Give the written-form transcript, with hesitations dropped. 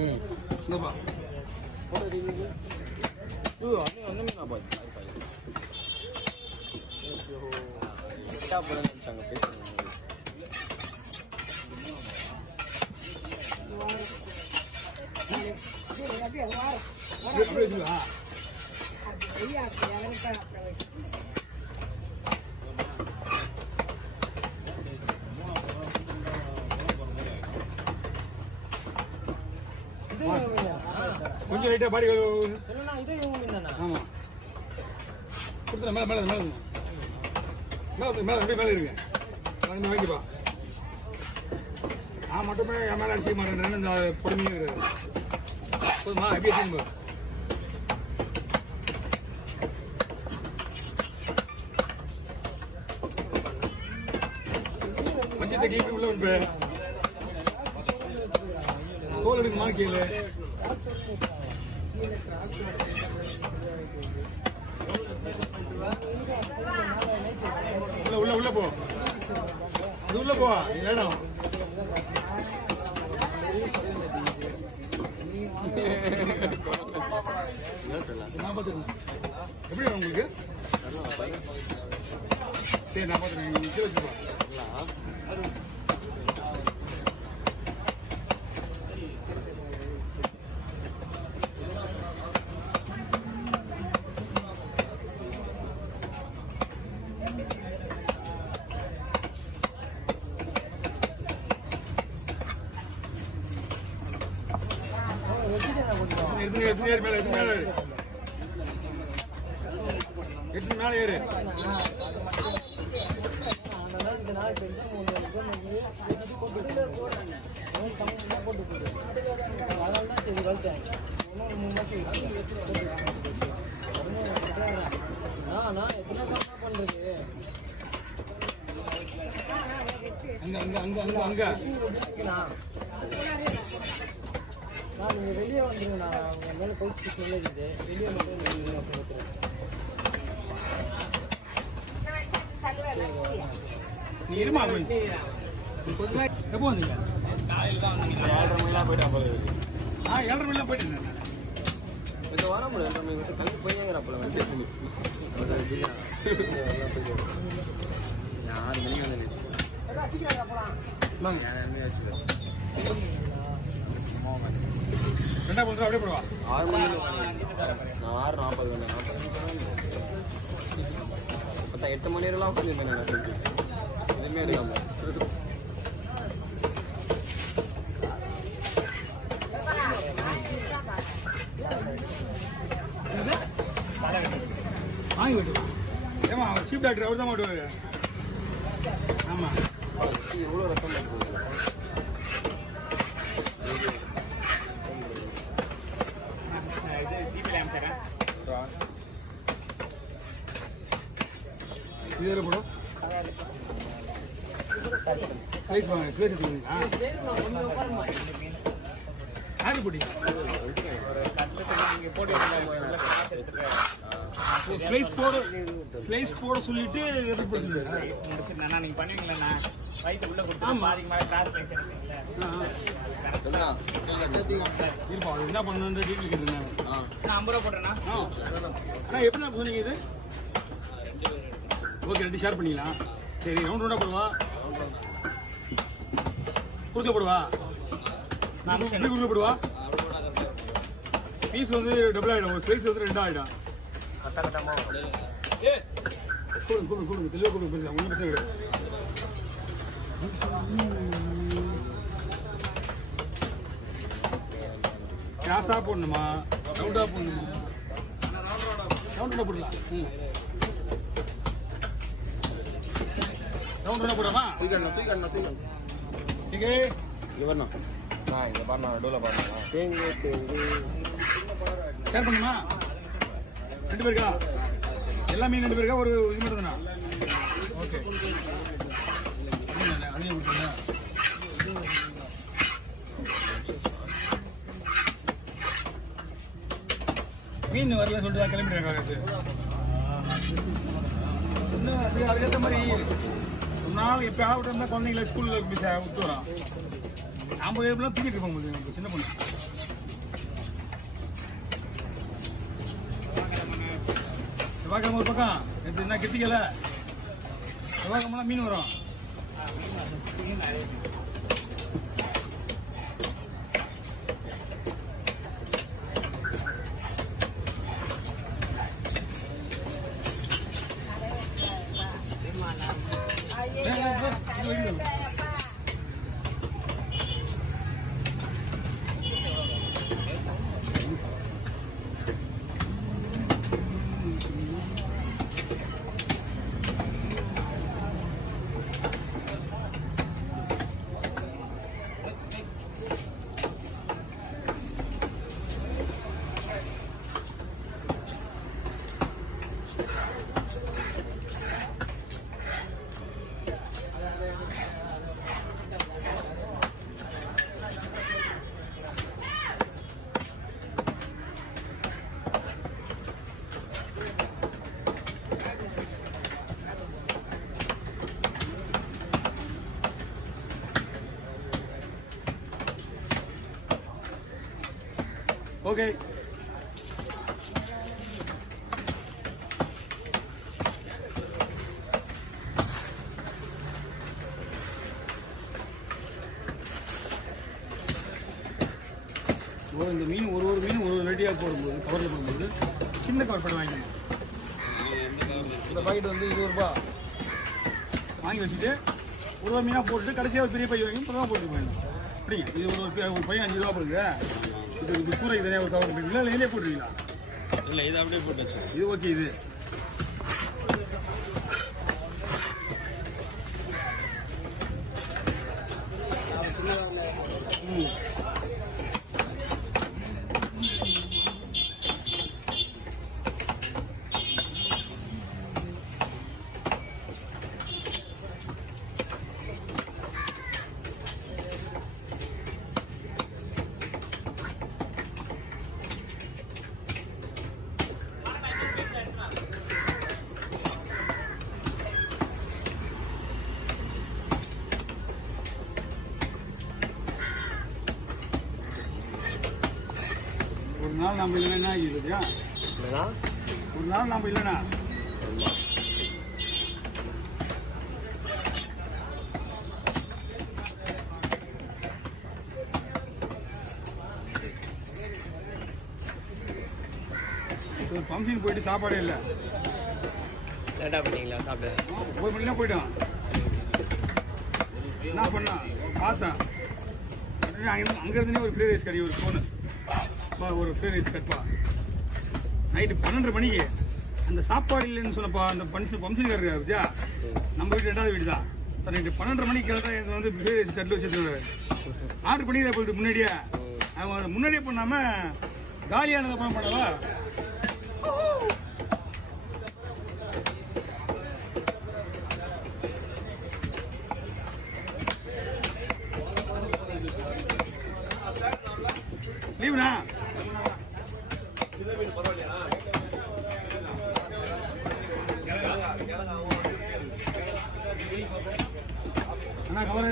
இங்கப்பா அண்ணன் மீனா பாய் போறாங்க பேசுறாங்க கொஞ்சம் லைட்டா பாடி ஆமா கொடுத்துறேன் மேல மேல மேல மேல மேல மேல இருக்கு அது வாங்கிப்பா மட்டுமே என் மேல அடிச்சு மாட்டேன் இந்த பொறுமையும் இருக்குது போதுமா எப்படி செய்யுங்க மஞ்சத்தை கீழே உள்ள விட்டு தோல் எடுக்குமா கீழே உள்ள உள்ள போ அது உள்ள போ வேணும் எப்படி உங்களுக்கு சரி நான் பார்த்துறேன் வச்சுப்பா மேல ஏறு அங்க நீங்கள் வெளியே வந்துடுங்க. நான் உங்கள் மேலே கவுச்சு சொல்லிடுது. வெளியே மட்டும் நீ இருமா எப்போ வந்தீங்க? காலையில் தான் வந்தீங்க. 7:30 மணிலாம் போயிட்டு 7:30 மணிலாம் போயிட்டு கொஞ்சம் வர முடியும். நம்ம இங்கிட்ட கல்வி போய்ங்கிறப்பல வந்து 6 மணிக்கு வந்து யாருமே வச்சுக்கிறேன். ரெண்டா போட்டு அப்படியே போடுவா 6 மணிக்கு நான் 6:40 மொத்தம் 8 மணி நேரம்லாம் உட்காந்துருப்பேன் நான் எதுவுமே எடுக்காம வாங்கி விட்டு ஏமா சீப் டாக்டர் அவர் தான் மாட்டுவாரு. ஆமாம் எவ்வளோ ரத்தம் இது போடும் சைஸ் வாங்க ஸ்லைஸ் எடுத்துக்கீங்களா? ஆதி போட்டி ஸ்லைஸ் போட சொல்லிட்டு நீங்க பண்ணுவீங்களா? வயிற்று உள்ள கொடுத்து பாதிக்கு மேலே கிராஸ் லைஸ் எடுப்பீங்களா? என்ன பண்ணணும் டீட்டெயில் கேட்டுருங்க. நான் 50 ரூபா போட்டேன்னா அண்ணா எப்படி நான் சொன்னீங்க இது? ஓகே 2 ஷேர் பண்ணிக்கலாம். சரி ரவுண்ட் போடுவா குறுக்க போடுவா நான் எப்படி குறுக்க போடுவா பீஸ் வந்து டபுள் ஆகிடும். ஒரு ஸ்லைஸ் வந்து 2 ஆகிடும். கொடுங்க தெளிவாக கொடுங்க புரியுதா? ஒன்றும் பிரச்சனை கிடையாது. கிராஸா போடணுமா ரவுண்டா போடணுமா? ரவுண்டா போடலாம். ரவுண்டா போடாமா? தூக்கணும் இங்கே வரணும். இங்கே பாருண்ணா நடுவில் பாருண்ணா ஷேர் பண்ணுமா? 2 பேருக்கா? எல்லாமே 2 பேருக்கா? ஒரு இது மட்டும் தானா? ஓகே அதையும் கொடுத்துருங்க. மீன் வரல சொல்லிட்டு கிளம்பிடுறாங்க. இன்னும் அதுக்கேற்ற மாதிரி ஒரு நாள் எப்போ ஆகிட்டு குழந்தைங்கள ஸ்கூலில் விட்டு வரோம். 50 பேர்லாம் தூக்கிட்டு இருப்போம் சின்ன பொண்ணு. செவ்வாய்க்கிழமை ஒரு பக்கம் நேற்று என்ன கிருத்திக்கல செவ்வாய்க்கிழமெல்லாம் மீன் வரும். ஓகே இந்த மீன் ஒரு மீன் ஒரு ரெடியாக போடும்போது கவரில் போடும்போது சின்ன கவர் பண்ணி வாங்கிக்கணும். இந்த பாக்கெட் வந்து 20 ரூபா வாங்கி வச்சுட்டு ஒரு மீனாக போட்டுட்டு கடைசியாக ஒரு பெரிய பை வாங்கி 10 ரூபா போட்டு போயிடணும். அப்படிங்க இது ஒரு பையன் 5 ரூபா போடுங்க. இது சூறைக்கு தனியாக ஒரு கவர் பண்ணுறீங்களா இல்லை இதே போட்டுருவீங்களா? இல்லை இது அப்படியே போட்டுச்சு. இது ஓகே. இது ஒரு நாள் நம்ம இல்லைன்னா இல்லையா? ஒரு நாள் நம்ம இல்லைன்னா ஒரு ஃபங்க்ஷன் போயிட்டு சாப்பாடே இல்லை. லேட்டாக பண்ணீங்களா சாப்பிட? 1 மணிலாம் போயிட்டோம். என்ன பண்ணா பார்த்தேன் அங்கேருந்துனே ஒரு ஃப்ரைட் ரைஸ் கறி ஒரு ஃபோனு ஒரு ஃப்ரைட் ரைஸ் கட்பா. நைட்டு 12:30 மணிக்கு அந்த சாப்பாடு இல்லைன்னு சொன்னப்பா. அந்த ஃபங்க்ஷனுக்காக இருக்கா விஜயா நம்ம வீட்டு 2வது வீடு தான். நைட்டு 12:30 மணிக்கு தான் எனக்கு வந்து ஃப்ரைட் ரைஸ் தட்டில் வச்சுருக்காரு. ஆர்டர் பண்ணிக்கிறேன் போயிட்டு முன்னாடியே அவன் முன்னாடியே பண்ணாமல் காலியானதை பண்ண மாட்டாவா? லீவுண்ணா அண்ணா கவலை